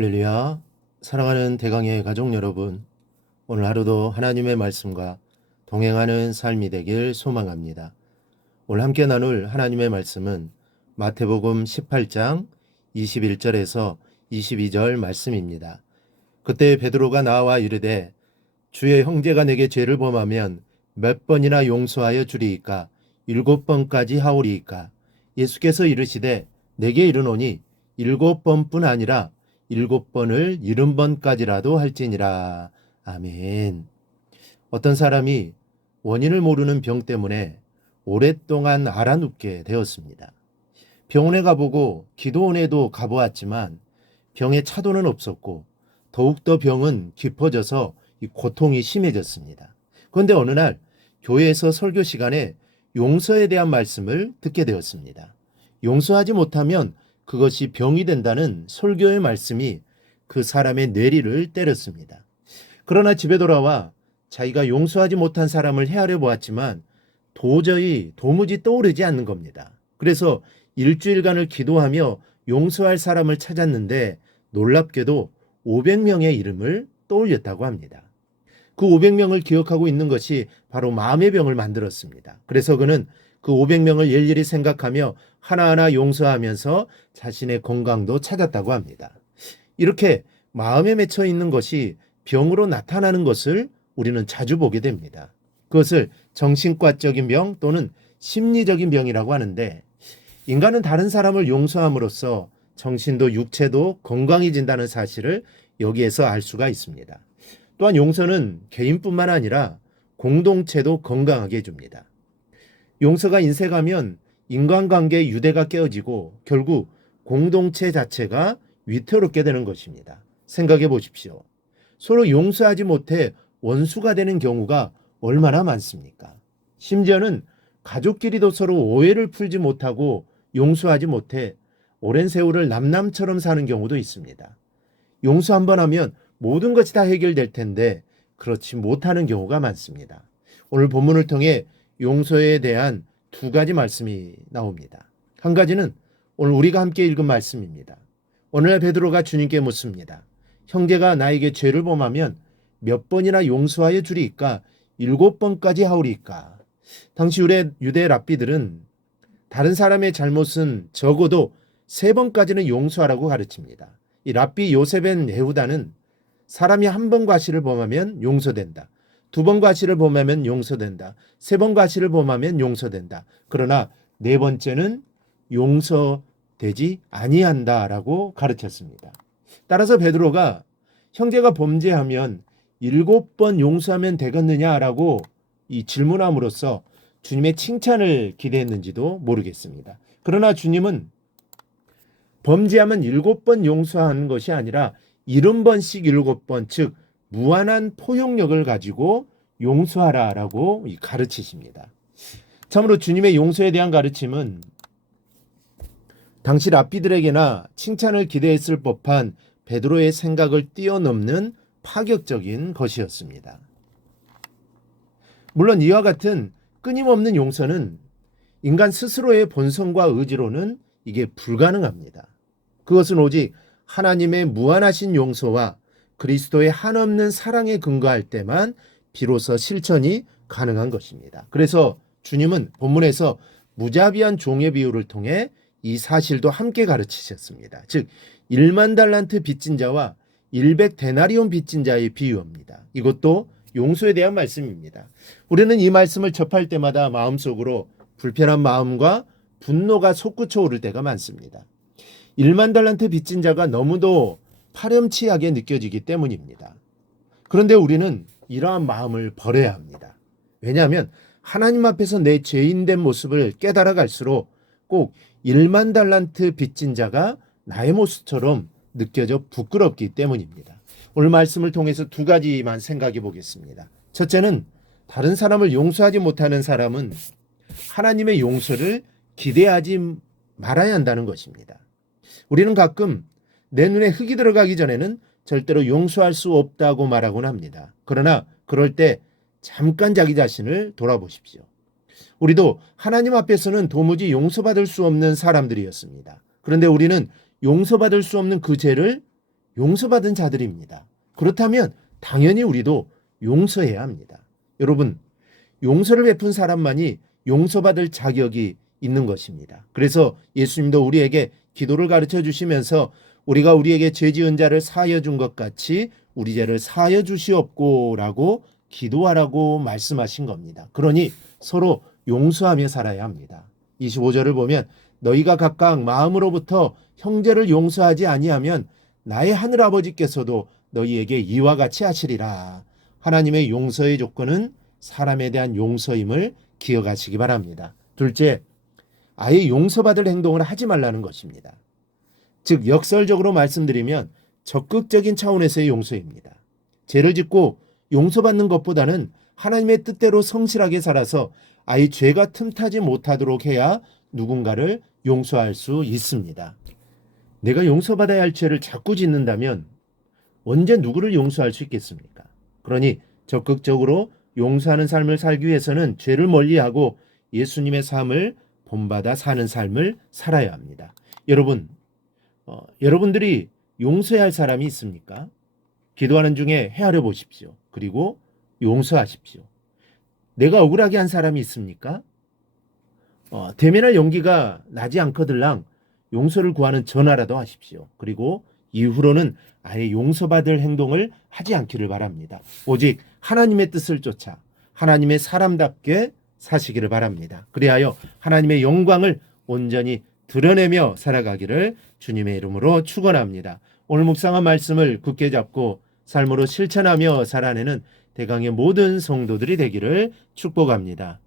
할렐루야. 사랑하는 대강의 가족 여러분, 오늘 하루도 하나님의 말씀과 동행하는 삶이 되길 소망합니다. 오늘 함께 나눌 하나님의 말씀은 마태복음 18장 21절에서 22절 말씀입니다. 그때 베드로가 나와 이르되 주의 형제가 내게 죄를 범하면 몇 번이나 용서하여 주리이까? 7번까지 하오리이까? 예수께서 이르시되 내게 이르노니 7번뿐 아니라 7번을 70번까지라도 할지니라. 아멘. 어떤 사람이 원인을 모르는 병 때문에 오랫동안 앓아눕게 되었습니다. 병원에 가보고 기도원에도 가보았지만 병의 차도는 없었고 더욱더 병은 깊어져서 이 고통이 심해졌습니다. 그런데 어느 날 교회에서 설교 시간에 용서에 대한 말씀을 듣게 되었습니다. 용서하지 못하면 그것이 병이 된다는 설교의 말씀이 그 사람의 뇌리를 때렸습니다. 그러나 집에 돌아와 자기가 용서하지 못한 사람을 헤아려 보았지만 도무지 떠오르지 않는 겁니다. 그래서 일주일간을 기도하며 용서할 사람을 찾았는데 놀랍게도 500명의 이름을 떠올렸다고 합니다. 그 500명을 기억하고 있는 것이 바로 마음의 병을 만들었습니다. 그래서 그는 그 500명을 일일이 생각하며 하나하나 용서하면서 자신의 건강도 찾았다고 합니다. 이렇게 마음에 맺혀 있는 것이 병으로 나타나는 것을 우리는 자주 보게 됩니다. 그것을 정신과적인 병 또는 심리적인 병이라고 하는데, 인간은 다른 사람을 용서함으로써 정신도 육체도 건강해진다는 사실을 여기에서 알 수가 있습니다. 또한 용서는 개인뿐만 아니라 공동체도 건강하게 해줍니다. 용서가 인색하면 인간관계의 유대가 깨어지고 결국 공동체 자체가 위태롭게 되는 것입니다. 생각해 보십시오. 서로 용서하지 못해 원수가 되는 경우가 얼마나 많습니까? 심지어는 가족끼리도 서로 오해를 풀지 못하고 용서하지 못해 오랜 세월을 남남처럼 사는 경우도 있습니다. 용서 한번 하면 모든 것이 다 해결될 텐데 그렇지 못하는 경우가 많습니다. 오늘 본문을 통해 용서에 대한 두 가지 말씀이 나옵니다. 한 가지는 오늘 우리가 함께 읽은 말씀입니다. 오늘날 베드로가 주님께 묻습니다. 형제가 나에게 죄를 범하면 몇 번이나 용서하여 주리이까? 7번까지 하오리이까? 당시 유대 랍비들은 다른 사람의 잘못은 적어도 3번까지는 용서하라고 가르칩니다. 이 랍비 요셉 벤 예후다는 사람이 한 번 과실을 범하면 용서된다. 2번 과실을 범하면 용서된다. 3번 과실을 범하면 용서된다. 그러나 4번째는 용서되지 아니한다라고 가르쳤습니다. 따라서 베드로가 형제가 범죄하면 7번 용서하면 되겠느냐라고 이 질문함으로써 주님의 칭찬을 기대했는지도 모르겠습니다. 그러나 주님은 범죄하면 7번 용서하는 것이 아니라 70번씩 7번, 즉 무한한 포용력을 가지고 용서하라라고 가르치십니다. 참으로 주님의 용서에 대한 가르침은 당시 랍비들에게나 칭찬을 기대했을 법한 베드로의 생각을 뛰어넘는 파격적인 것이었습니다. 물론 이와 같은 끊임없는 용서는 인간 스스로의 본성과 의지로는 이게 불가능합니다. 그것은 오직 하나님의 무한하신 용서와 그리스도의 한없는 사랑에 근거할 때만 비로소 실천이 가능한 것입니다. 그래서 주님은 본문에서 무자비한 종의 비유를 통해 이 사실도 함께 가르치셨습니다. 즉 1만 달란트 빚진 자와 100데나리온 빚진 자의 비유입니다. 이것도 용서에 대한 말씀입니다. 우리는 이 말씀을 접할 때마다 마음속으로 불편한 마음과 분노가 솟구쳐 오를 때가 많습니다. 1만 달란트 빚진 자가 너무도 파렴치하게 느껴지기 때문입니다. 그런데 우리는 이러한 마음을 버려야 합니다. 왜냐하면 하나님 앞에서 내 죄인된 모습을 깨달아 갈수록 꼭 1만 달란트 빚진 자가 나의 모습처럼 느껴져 부끄럽기 때문입니다. 오늘 말씀을 통해서 두 가지만 생각해 보겠습니다. 첫째는 다른 사람을 용서하지 못하는 사람은 하나님의 용서를 기대하지 말아야 한다는 것입니다. 우리는 가끔 내 눈에 흙이 들어가기 전에는 절대로 용서할 수 없다고 말하곤 합니다. 그러나 그럴 때 잠깐 자기 자신을 돌아보십시오. 우리도 하나님 앞에서는 도무지 용서받을 수 없는 사람들이었습니다. 그런데 우리는 용서받을 수 없는 그 죄를 용서받은 자들입니다. 그렇다면 당연히 우리도 용서해야 합니다. 여러분, 용서를 베푼 사람만이 용서받을 자격이 있는 것입니다. 그래서 예수님도 우리에게 기도를 가르쳐 주시면서 우리가 우리에게 죄 지은 자를 사하여 준 것 같이 우리 죄를 사하여 주시옵고라고 기도하라고 말씀하신 겁니다. 그러니 서로 용서하며 살아야 합니다. 25절을 보면 너희가 각각 마음으로부터 형제를 용서하지 아니하면 나의 하늘아버지께서도 너희에게 이와 같이 하시리라. 하나님의 용서의 조건은 사람에 대한 용서임을 기억하시기 바랍니다. 둘째, 아예 용서받을 행동을 하지 말라는 것입니다. 즉 역설적으로 말씀드리면 적극적인 차원에서의 용서입니다. 죄를 짓고 용서받는 것보다는 하나님의 뜻대로 성실하게 살아서 아예 죄가 틈타지 못하도록 해야 누군가를 용서할 수 있습니다. 내가 용서받아야 할 죄를 자꾸 짓는다면 언제 누구를 용서할 수 있겠습니까? 그러니 적극적으로 용서하는 삶을 살기 위해서는 죄를 멀리하고 예수님의 삶을 본받아 사는 삶을 살아야 합니다. 여러분들이 용서해야 할 사람이 있습니까? 기도하는 중에 헤아려 보십시오. 그리고 용서하십시오. 내가 억울하게 한 사람이 있습니까? 대면할 용기가 나지 않거들랑 용서를 구하는 전화라도 하십시오. 그리고 이후로는 아예 용서받을 행동을 하지 않기를 바랍니다. 오직 하나님의 뜻을 쫓아 하나님의 사람답게 사시기를 바랍니다. 그리하여 하나님의 영광을 온전히 드러내며 살아가기를 주님의 이름으로 축원합니다. 오늘 묵상한 말씀을 굳게 잡고 삶으로 실천하며 살아내는 대강의 모든 성도들이 되기를 축복합니다.